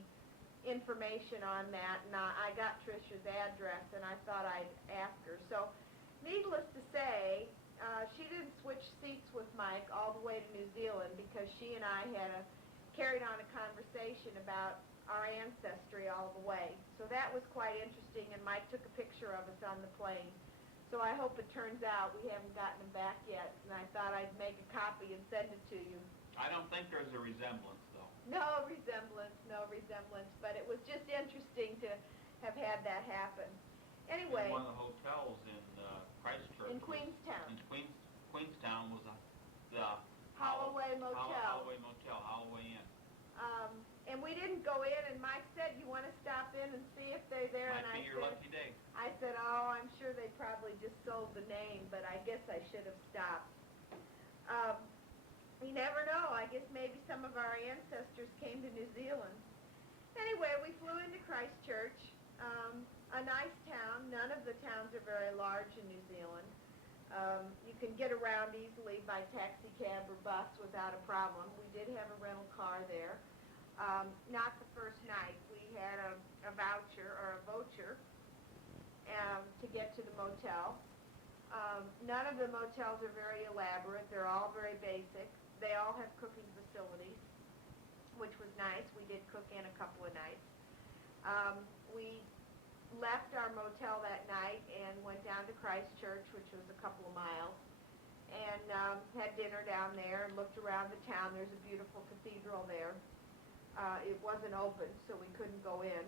information on that, and I got Trisha's address, and I thought I'd ask her. So, needless to say, she didn't switch seats with Mike all the way to New Zealand because she and I had carried on a conversation about our ancestry all the way. So that was quite interesting, and Mike took a picture of us on the plane. So I hope it turns out. We haven't gotten them back yet, and I thought I'd make a copy and send it to you. I don't think there's a resemblance, though. No resemblance, but it was just interesting to have had that happen. Anyway. And one of the hotels in Christchurch. In Queenstown. Queenstown was the Holloway Motel. Holloway Motel, Holloway Inn. And we didn't go in, and Mike said, "You want to stop in and see if they're there?" Might be your lucky day. I said, "Oh, I'm sure they probably just sold the name, but I guess I should have stopped." You never know. I guess maybe some of our ancestors came to New Zealand. Anyway, we flew into Christchurch. a nice town. None of the towns are very large in New Zealand. You can get around easily by taxi cab or bus without a problem. We did have a rental car there. Not the first night. We had a voucher or a voucher to get to the motel. None of the motels are very elaborate. They're all very basic. They all have cooking facilities, which was nice. We did cook in a couple of nights. We left our motel that night and went down to Christchurch, which was a couple of miles, and had dinner down there and looked around the town. There's a beautiful cathedral there. It wasn't open, so we couldn't go in.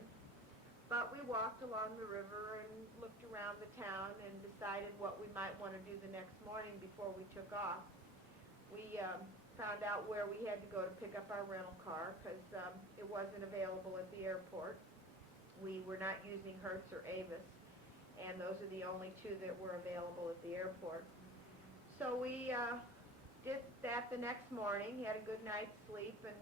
But we walked along the river and looked around the town and decided what we might want to do the next morning before we took off. We found out where we had to go to pick up our rental car because it wasn't available at the airport. We were not using Hertz or Avis, and those are the only two that were available at the airport. So we did that the next morning, had a good night's sleep, and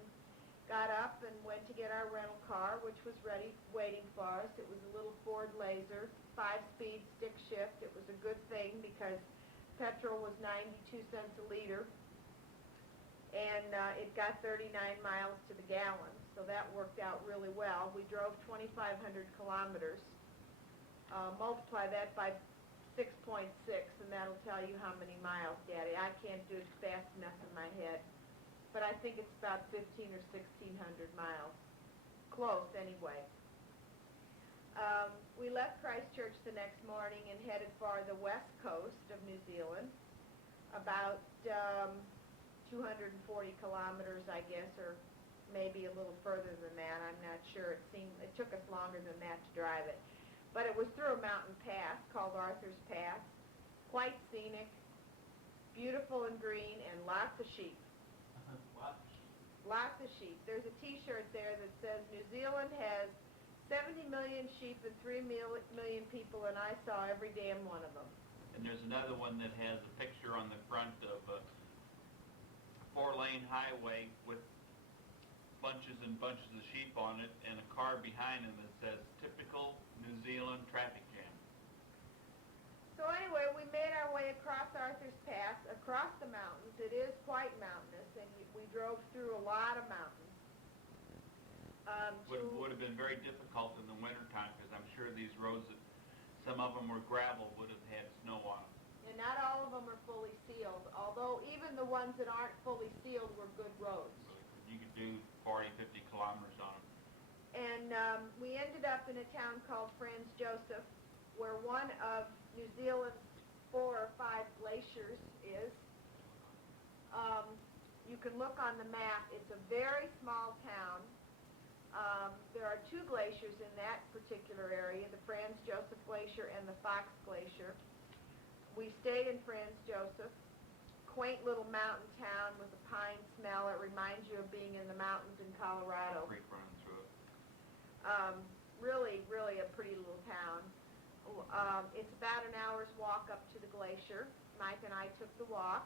got up and went to get our rental car, which was ready, waiting for us. It was a little Ford Laser, 5-speed stick shift. It was a good thing because petrol was 92 cents a liter, and it got 39 miles to the gallon, so that worked out really well. We drove 2,500 kilometers. Multiply that by 6.6, and that'll tell you how many miles, Daddy. I can't do it fast enough in my head, but I think it's about 1,500 or 1,600 miles. Close, anyway. We left Christchurch the next morning and headed for the west coast of New Zealand, about 240 kilometers, I guess, or maybe a little further than that. I'm not sure. It took us longer than that to drive it. But it was through a mountain pass called Arthur's Pass, quite scenic, beautiful and green, and lots of sheep. Lots of sheep. There's a T-shirt there that says New Zealand has 70 million sheep and 3 million people, and I saw every damn one of them. And there's another one that has a picture on the front of a 4-lane highway with bunches and bunches of sheep on it, and a car behind them that says typical New Zealand traffic jam. So anyway, we made our way across Arthur's Pass, across the mountains. It is quite mountainous, and we drove through a lot of mountains. Would have been very difficult in the wintertime because I'm sure these roads, that some of them were gravel, would have had snow on them. And not all of them are fully sealed, although even the ones that aren't fully sealed were good roads. You could do 40, 50 kilometers on them. And we ended up in a town called Franz Josef, where one of New Zealand's 4 or 5 glaciers is. You can look on the map. It's a very small town. There are 2 glaciers in that particular area, the Franz Josef Glacier and the Fox Glacier. We stayed in Franz Josef, quaint little mountain town with a pine smell. It reminds you of being in the mountains in Colorado. Creek running through it. Really, really a pretty little town. It's about an hour's walk up to the glacier. Mike and I took the walk.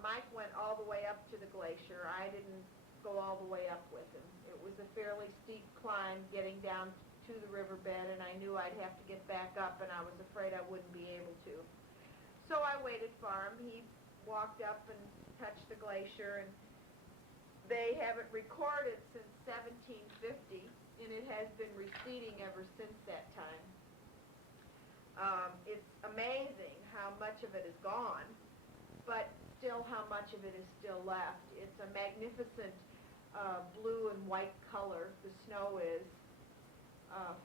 Mike went all the way up to the glacier. I didn't go all the way up with him. It was a fairly steep climb getting down to the riverbed, and I knew I'd have to get back up, and I was afraid I wouldn't be able to. So I waited for him. He walked up and touched the glacier, and they have it recorded since 1750, and it has been receding ever since that time. It's amazing how much of it is gone, but still how much of it is still left. It's a magnificent blue and white color. The snow is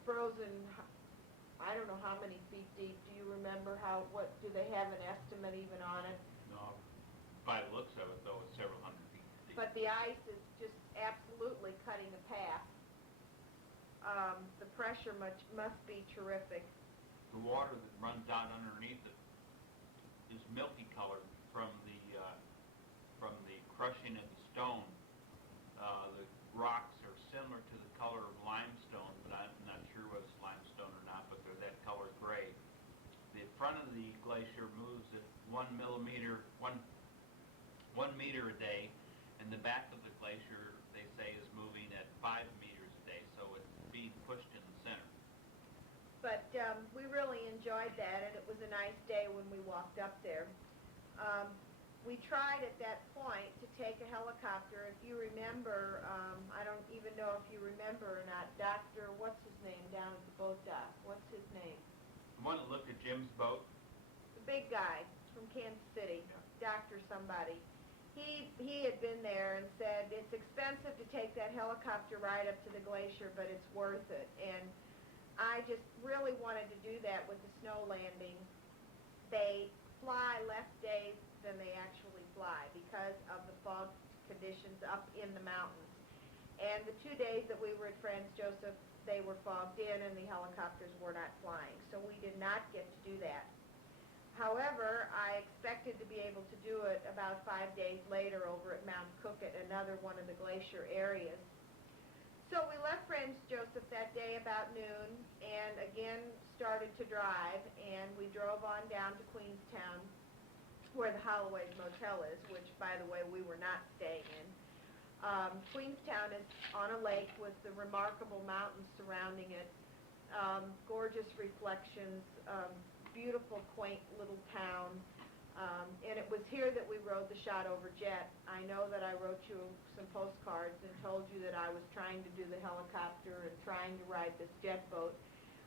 frozen. I don't know how many feet deep. Do you remember what do they have an estimate even on it? No, by the looks of it though, it's several hundred feet deep. But the ice is just absolutely cutting a path. The pressure must be terrific. The water that runs down underneath it is milky colored from the crushing of the stone. The rocks are similar to the color of limestone, but I'm not sure whether it's limestone or not, but they're that color gray. The front of the glacier moves at 1 meter a day, and the back of the glacier, they say, is moving at 5 meters a day, so it's being pushed in the center. but we really enjoyed that, and it was a nice day when we walked up there. Um, we tried at that point to take a helicopter. If you remember, I don't even know if you remember or not, Dr. what's his name down at the boat dock? What's his name? The one that looked at Jim's boat? The big guy from Kansas City, Dr. somebody. He had been there and said it's expensive to take that helicopter ride up to the glacier, but it's worth it. And I just really wanted to do that with the snow landing. They fly less days than they actually fly because of the fog conditions up in the mountains. And the 2 days that we were at Franz Josef, they were fogged in and the helicopters were not flying. So we did not get to do that. However, I expected to be able to do it about 5 days later over at Mount Cook at another one of the glacier areas. So we left Franz Josef that day about noon and again started to drive, and we drove on down to Queenstown where the Holloway's Motel is, which, by the way, we were not staying in. Queenstown is on a lake with the remarkable mountains surrounding it, gorgeous reflections, beautiful, quaint little town. And it was here that we rode the Shotover jet. I know that I wrote you some postcards and told you that I was trying to do the helicopter and trying to ride this jet boat.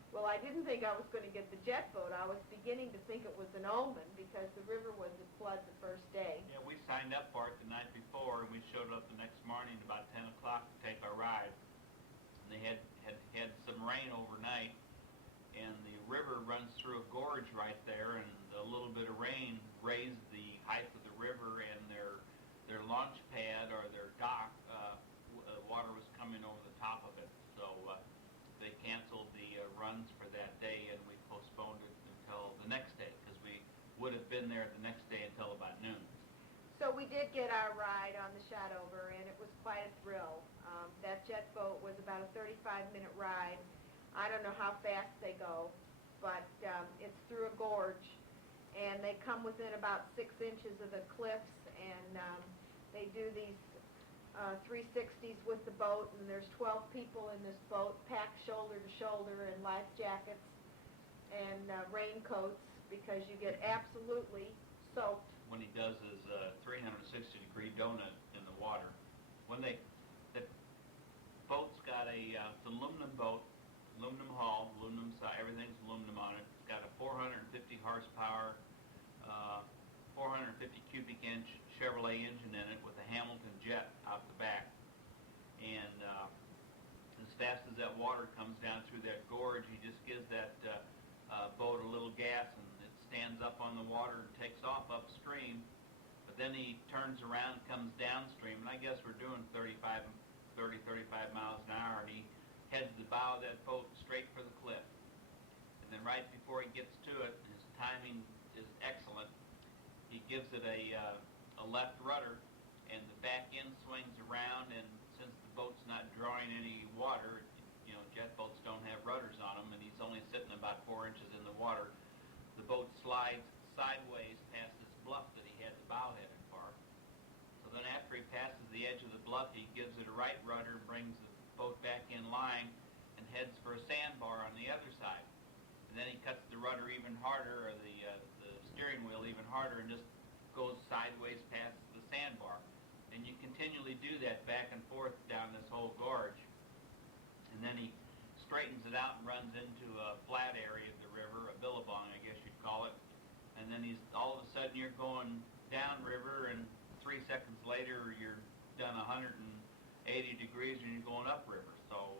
Well, I didn't think I was going to get the jet boat. I was beginning to think it was an omen because the river was at flood the first day. Yeah, we signed up for it the night before, and we showed up the next morning about 10 o'clock to take our ride. And they had some rain overnight, and the river runs through a gorge right there, and a little bit of rain raised the height of the river, and their launch pad or their dock, water was coming over the top of it. So they canceled the runs for that day, and we postponed it until the next day because we would have been there the next day until about noon. So we did get our ride on the Shotover, and it was quite a thrill. That jet boat was about a 35-minute ride. I don't know how fast they go, but it's through a gorge, and they come within about 6 inches of the cliffs, and they do these 360s with the boat, and there's 12 people in this boat packed shoulder to shoulder in life jackets and raincoats because you get absolutely soaked. When he does his 360-degree donut in the water, the boat's got it's an aluminum boat, aluminum hull, aluminum side, everything's aluminum on it. It's got a 450 horsepower, 450 cubic inch Chevrolet engine in it with a Hamilton jet out the back. And as fast as that water comes down through that gorge, he just gives that boat a little gas, and it stands up on the water and takes off upstream. But then he turns around and comes downstream, and I guess we're doing 30, 35 miles an hour, and he heads the bow of that boat straight for the cliff. And then right before he gets to it, his timing is excellent. He gives it a left rudder, and the back end swings around, and since the boat's not drawing any water, jet boats don't have rudders on them, and he's only sitting about 4 inches in the water, the boat slides sideways past this bluff that he had the bow headed for. So then after he passes the edge of the bluff, he gives it a right rudder, brings the boat back in line, and heads for a sandbar on the other side. And then he cuts the rudder even harder, or the steering wheel even harder, and just goes sideways past the sandbar. And you continually do that back and forth down this whole gorge. And then he straightens it out and runs into a flat area of the river, a billabong, I guess you'd call it. And then all of a sudden you're going downriver, and 3 seconds later you're done 180 degrees and you're going upriver. So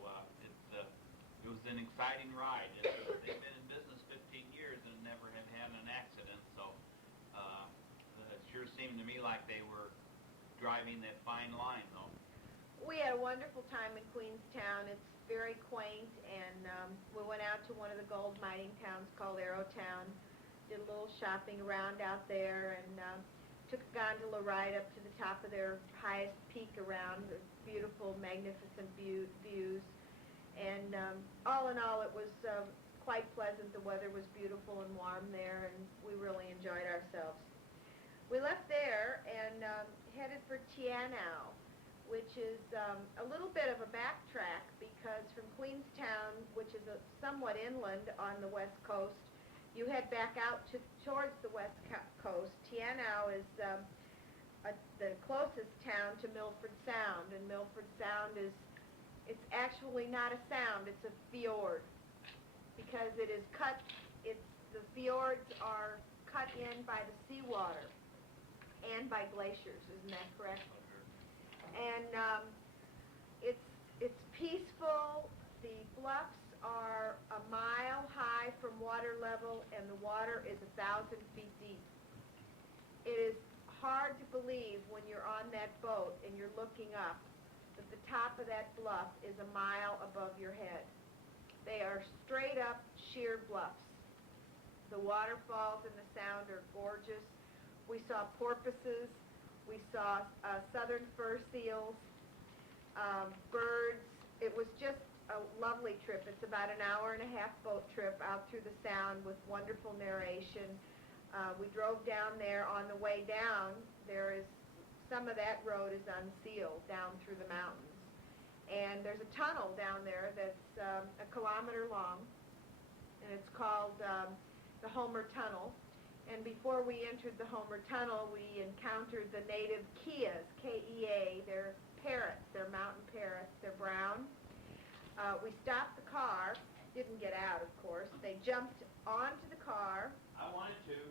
it was an exciting ride. They've been in business 15 years and never have had an accident. So it sure seemed to me like they were driving that fine line, though. We had a wonderful time in Queenstown. It's very quaint, and we went out to one of the gold mining towns called Arrowtown, did a little shopping around out there, and took a gondola ride up to the top of their highest peak around, the beautiful, magnificent views. And all in all, it was quite pleasant. The weather was beautiful and warm there, and we really enjoyed ourselves. We left there and headed for Tianao, which is a little bit of a backtrack because from Queenstown, which is somewhat inland on the west coast, you head back out towards the west coast. Tianau is the closest town to Milford Sound, and Milford Sound it's actually not a sound, it's a fjord, because it is cut, the fjords are cut in by the seawater and by glaciers, isn't that correct? And it's peaceful. The bluffs are a mile high from water level, and the water is 1,000 feet deep. It is hard to believe when you're on that boat and you're looking up that the top of that bluff is a mile above your head. They are straight up sheer bluffs. The waterfalls in the sound are gorgeous. We saw porpoises. We saw southern fur seals, birds. It was just a lovely trip. It's about an hour-and-a-half boat trip out through the sound with wonderful narration. We drove down there. On the way down, some of that road is unsealed down through the mountains. And there's a tunnel down there that's a kilometer long, and it's called the Homer Tunnel. And before we entered the Homer Tunnel, we encountered the native Keas, K-E-A. They're parrots. They're mountain parrots. They're brown. We stopped the car. Didn't get out, of course. They jumped onto the car. I wanted to.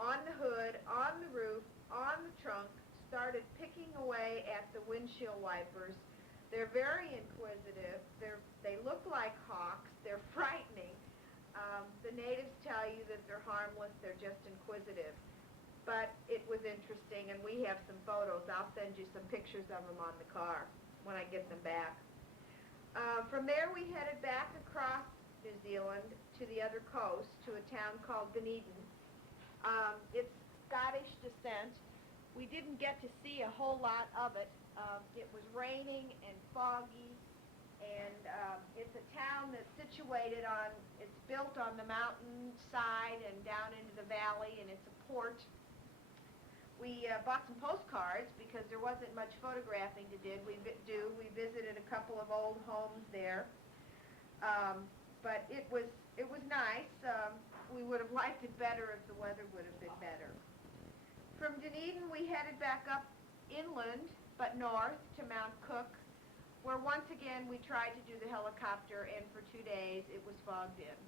On the hood, on the roof, on the trunk, started picking away at the windshield wipers. They're very inquisitive. They look like hawks. They're frightening. The natives tell you that they're harmless. They're just inquisitive. But it was interesting, and we have some photos. I'll send you some pictures of them on the car when I get them back. From there, we headed back across New Zealand to the other coast, to a town called Dunedin. It's Scottish descent. We didn't get to see a whole lot of it. It was raining and foggy, and it's a town that's it's built on the mountain side and down into the valley, and it's a port. We bought some postcards because there wasn't much photographing to do. We visited a couple of old homes there, but it was nice. We would have liked it better if the weather would have been better. From Dunedin, we headed back up inland, but north to Mount Cook, where once again we tried to do the helicopter, and for 2 days it was fogged in.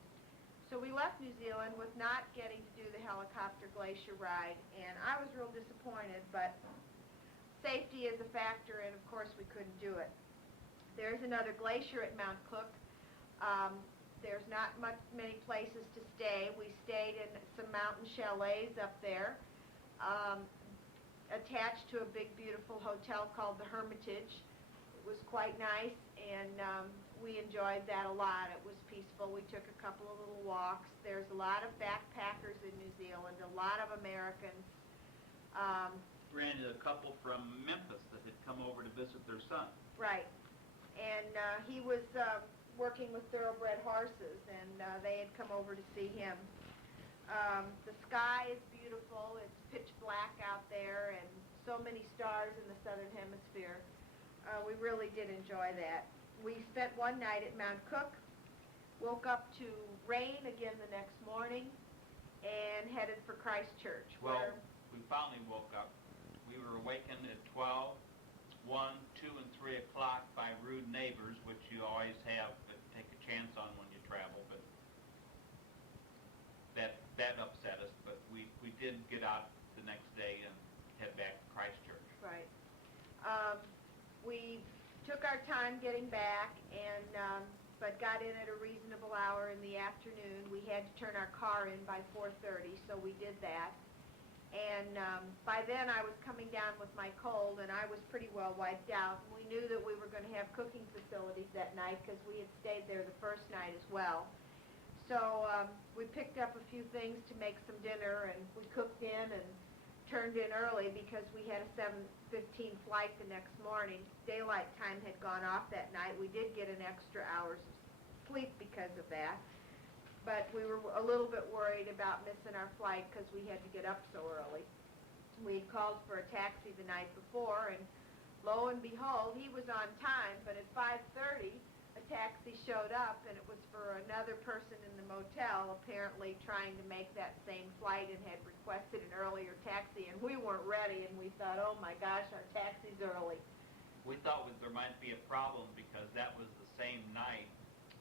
So we left New Zealand with not getting to do the helicopter glacier ride, and I was real disappointed, but safety is a factor, and of course we couldn't do it. There's another glacier at Mount Cook. There's not many places to stay. We stayed in some mountain chalets up there, attached to a big, beautiful hotel called the Hermitage. It was quite nice, and we enjoyed that a lot. It was peaceful. We took a couple of little walks. There's a lot of backpackers in New Zealand, a lot of Americans. Ran into a couple from Memphis that had come over to visit their son. Right. And he was working with thoroughbred horses, and they had come over to see him. The sky is beautiful. It's pitch black out there, and so many stars in the southern hemisphere. We really did enjoy that. We spent one night at Mount Cook, woke up to rain again the next morning, and headed for Christchurch. Well, we finally woke up. We were awakened at 12, 1, 2, and 3 o'clock by rude neighbors, which you always have to take a chance on when you travel, but that upset us. But we did get out the next day and head back to Christchurch. Right. We took our time getting back, and but got in at a reasonable hour in the afternoon. We had to turn our car in by 4:30, so we did that. And by then I was coming down with my cold, and I was pretty well wiped out. We knew that we were going to have cooking facilities that night because we had stayed there the first night as well. So we picked up a few things to make some dinner, and we cooked in and turned in early because we had a 7:15 flight the next morning. Daylight time had gone off that night. We did get an extra hours of sleep because of that. But we were a little bit worried about missing our flight because we had to get up so early. We had called for a taxi the night before, and Lo and behold, he was on time, but at 5:30, a taxi showed up, and it was for another person in the motel, apparently trying to make that same flight and had requested an earlier taxi, and we weren't ready, and we thought, oh my gosh, our taxi's early. We thought there might be a problem because that was the same night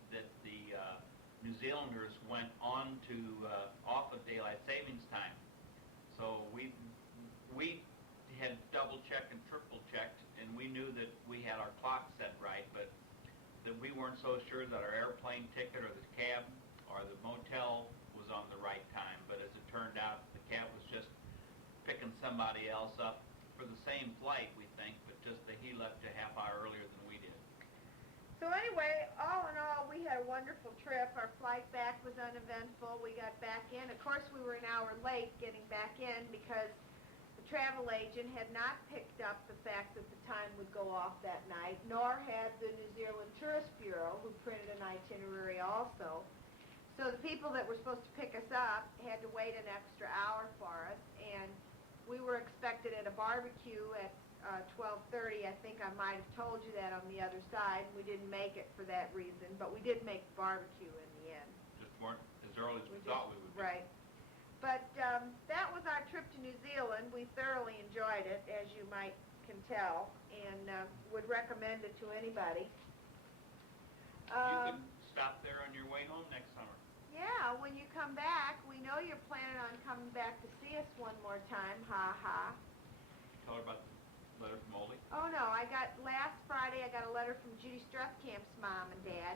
that the New Zealanders went on to off of daylight savings time. So we had double checked and triple checked, and we knew that we had our clock set right, but that we weren't so sure that our airplane ticket or the cab or the motel was on the right time. But as it turned out, the cab was just picking somebody else up for the same flight, we think, but just that he left a half hour earlier than we did. So anyway, all in all, we had a wonderful trip. Our flight back was uneventful. We got back in. Of course, we were an hour late getting back in because the travel agent had not picked up the fact that the time would go off that night, nor had the New Zealand Tourist Bureau, who printed an itinerary also. So the people that were supposed to pick us up had to wait an extra hour for us, and we were expected at a barbecue at 12:30. I think I might have told you that on the other side. We didn't make it for that reason, but we did make the barbecue in the end. Just weren't as early as we thought we would be. Right. But that was our trip to New Zealand. We thoroughly enjoyed it, as you can tell, and would recommend it to anybody. You could stop there on your way home next summer. Yeah, when you come back, we know you're planning on coming back to see us one more time. Ha ha. Tell her about the letter from Ole. Oh no, last Friday I got a letter from Judy Struthkamp's mom and dad,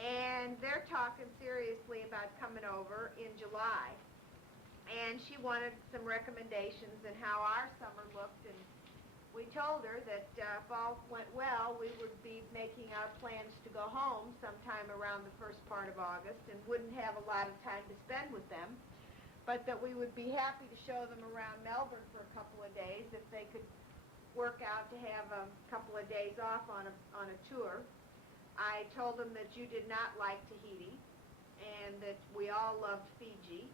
and they're talking seriously about coming over in July. And she wanted some recommendations and how our summer looked, and we told her that if all went well, we would be making our plans to go home sometime around the first part of August and wouldn't have a lot of time to spend with them, but that we would be happy to show them around Melbourne for a couple of days if they could work out to have a couple of days off on a tour. I told them that you did not like Tahiti and that we all loved Fiji,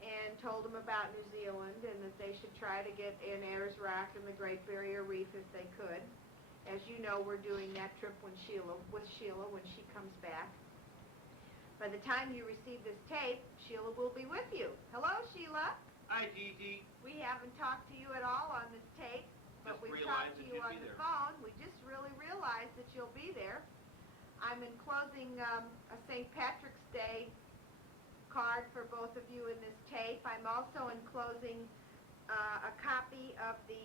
and told them about New Zealand and that they should try to get in Ayers Rock and the Great Barrier Reef if they could. As you know, we're doing that trip with Sheila when she comes back. By the time you receive this tape, Sheila will be with you. Hello, Sheila. Hi, Gigi. We haven't talked to you at all on this tape, but Just we've realized talked to that you you'd on be the there. phone. We just really realized that you'll be there. I'm enclosing a St. Patrick's Day card for both of you in this tape. I'm also enclosing a copy of the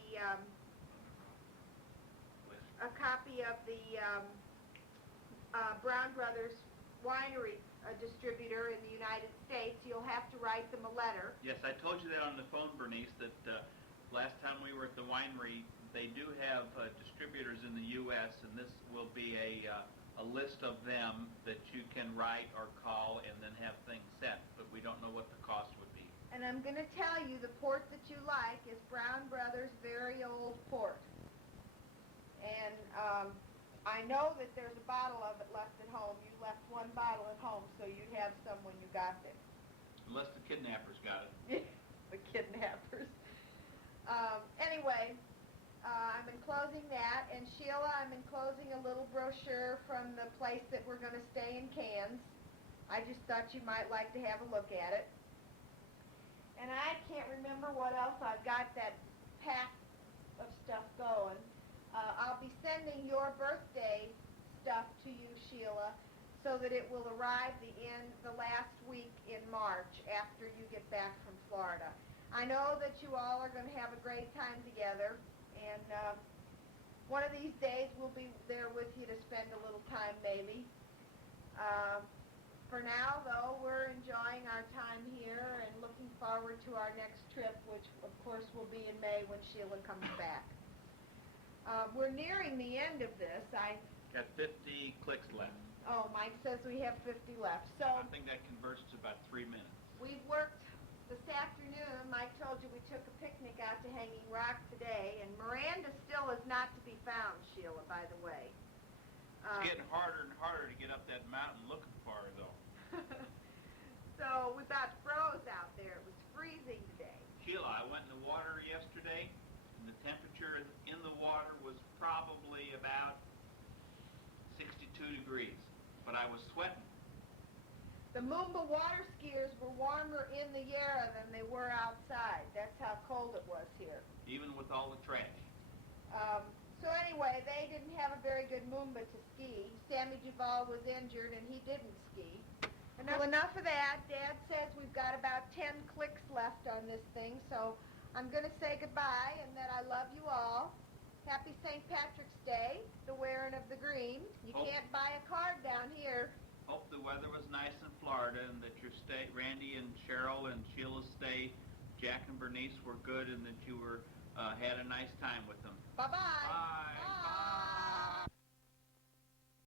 Brown Brothers Winery distributor in the United States. You'll have to write them a letter. Yes, I told you that on the phone, Bernice, that last time we were at the winery, they do have distributors in the U.S., and this will be a list of them that you can write or call and then have things set, but we don't know what the cost would be. And I'm going to tell you the port that you like is Brown Brothers Very Old Port. And I know that there's a bottle of it left at home. You left one bottle at home, so you'd have some when you got there. Unless the kidnappers got it. The kidnappers. Anyway, I'm enclosing that, and Sheila, I'm enclosing a little brochure from the place that we're going to stay in Cairns. I just thought you might like to have a look at it. And I can't remember what else I've got that pack of stuff going. I'll be sending your birthday stuff to you, Sheila, so that it will arrive the last week in March after you get back from Florida. I know that you all are going to have a great time together, and one of these days we'll be there with you to spend a little time maybe. For now, though, we're enjoying our time here and looking forward to our next trip, which of course will be in May when Sheila comes back. We're nearing the end of this. Got 50 clicks left. Oh, Mike says we have 50 left. So I think that converts to about 3 minutes. we've worked this afternoon. Mike told you we took a picnic out to Hanging Rock today, and Miranda still is not to be found, Sheila, by the way. It's getting harder and harder to get up that mountain looking for her, though. So we about froze out there. It was freezing today. Sheila, I went in the water yesterday, and the temperature in the water was probably about 62 degrees, but I was sweating. The Moomba water skiers were warmer in the Yarra than they were outside. That's how cold it was here. Even with all the trash. So anyway, they didn't have a very good Moomba to ski. Sammy Duval was injured and he didn't ski. Enough of that. Dad says we've got about 10 clicks left on this thing, so I'm going to say goodbye and that I love you all. Happy St. Patrick's Day, the wearing of the green. You can't buy a card down here. Hope the weather was nice in Florida and that your stay, Randy and Cheryl and Sheila's stay, Jack and Bernice were good and that you were had a nice time with them. Bye-bye. Bye. Bye.